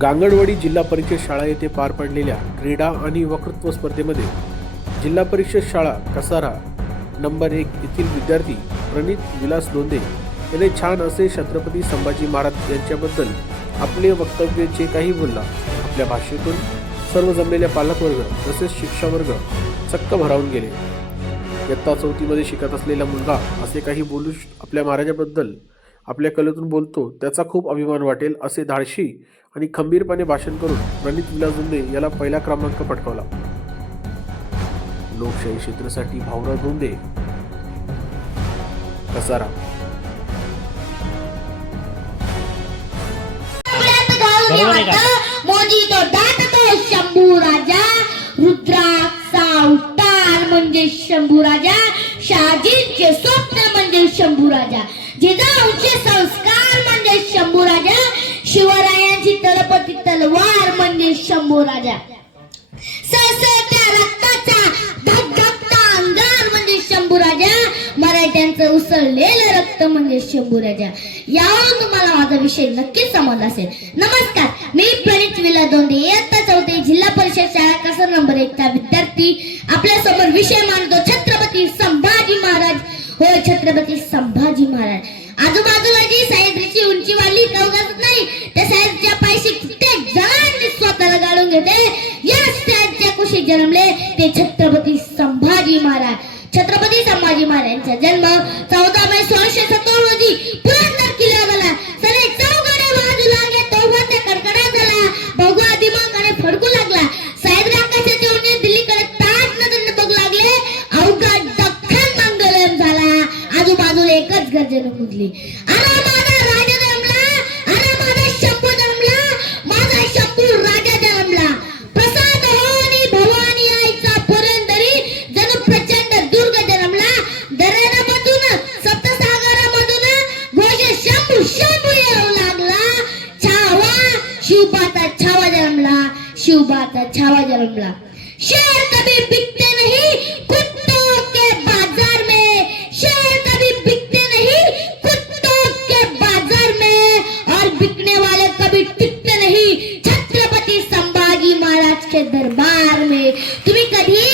गांगणवाडी जिल्हा परिषद शाळा येथे पार पडलेल्या क्रीडा आणि वक्तृत्व स्पर्धेमध्ये जिल्हा परिषद शाळा कसारा नंबर एक येथील विद्यार्थी प्रणित विलास लोंदे याने छान असे छत्रपती संभाजी महाराज यांच्याबद्दल आपले वक्तव्य जे काही बोलला आपल्या भाषेतून सर्व जमलेल्या पालकवर्ग तसेच शिक्षावर्ग चक्क भरावून गेले. इयत्ता चौथीमध्ये शिकत असलेला मुलगा असे काही बोलू आपल्या महाराजाबद्दल आपल्या कलेतून बोलतो त्याचा खूप अभिमान वाटेल असे धाडशी आणि खंबीरपणे भाषण करून प्रणित विलास दोंदे याला पहिला क्रमांक पटकावला. लोकशाही क्षेत्रासाठी भाऊराव दोंदे कसारा मोदी तो दात तो शंभू राजा. रुद्राचा अवतार म्हणजे शंभू राजा. शहाजींचे स्वप्न म्हणजे शंभू राजा. जिजाऊचे संस्कार म्हणजे शंभू राजा शिवरायांची तलपती तलवार म्हणजे शंभू राजा. सळसळत्या रक्ताचा धगधगता अंगार म्हणजे शंभू राजा. मराठ्यांचं उसळलेलं रक्त म्हणजे शंभू राजा. यावरून तुम्हाला माझा विषय नक्कीच समजला असेल. नमस्कार मी प्रणित विला दोंडे इयत्ता चौथे जिल्हा परिषद शाळा कसर नंबर एक चा विद्यार्थी. आपल्यासमोर विषय मांडतो छत्रपती हो छत्रपती संभाजी महाराज. आजूबाजूला जी सह्याद्रीची उंची वाढली चौकात नाही? त्या सह्याद्रीच्या पायशी कित्येक जणांनी स्वतःला गाळून घेते? या सह्याद्रीच्या कुशी जन्मले ते छत्रपती संभाजी महाराज. छत्रपती संभाजी महाराजांचा जन्म चौदा मे सोळाशे झाला एकच गर्जन कुजली अरे माझा राजा जमला अरे माझा शंभू जमला माझा शंभू राजा जमला. प्रसाद हो आणि भवानी आईचा पुरंदरी जणू प्रचंड दुर्ग जन्मला दऱ्यामधून सप्तसागरामधून घोष शंभू शंभू येऊ लागला. छावा शिवबाचा छावा जन्मला शिवबाचा छावा जन्मला शेर कभी बिकते नहीं दरबार में। तुम्ही कधी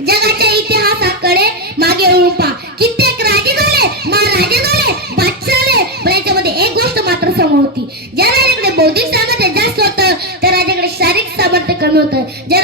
जगाच्या इतिहासाकडे मागे वळून पहा कित्येक राजे झाले महाराजे झाले बादशाह झाले पण याच्यामध्ये एक गोष्ट मात्र समोर होती. ज्या राजाकडे बौद्धिक सामर्थ्य जास्त होतं त्या राजाकडे शारीरिक सामर्थ्य कमी होतं. ज्या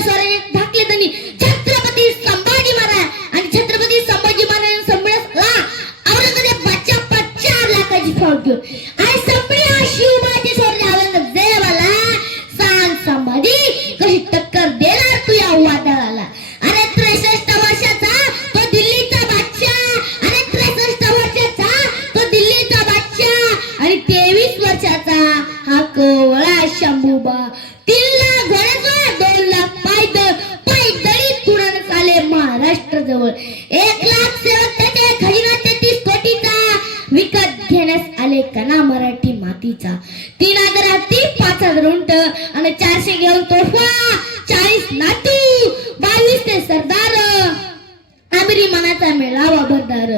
गादी बसल्या धाकले त्यांनी. छत्रपती संभाजी महाराज. आणि छत्रपती संभाजी महाराज औरंगजेबाच्या पाच चार लाखाची फौज घेऊन. आणि संपली शिवबाजी सोडले औरंगजेबाला सांग संभाजी कशी टक्कर देणार तू या वादळाला अरे त्रेसष्ट वर्षाचा तो दिल्लीचा बादशाह. अरे त्रेसष्ट वर्षाचा तो दिल्लीचा बादशाह. आणि तेवीस वर्षाचा हा कोवळा शंभूबा. तीन ना मराठी मातीचा. तीन हजार तीन पाच हजार उंट आणि चारशे घेऊन तोफा. चाळीस नातू बावीस ते सरदार. आमिरी मनाचा मेळावा भरदार.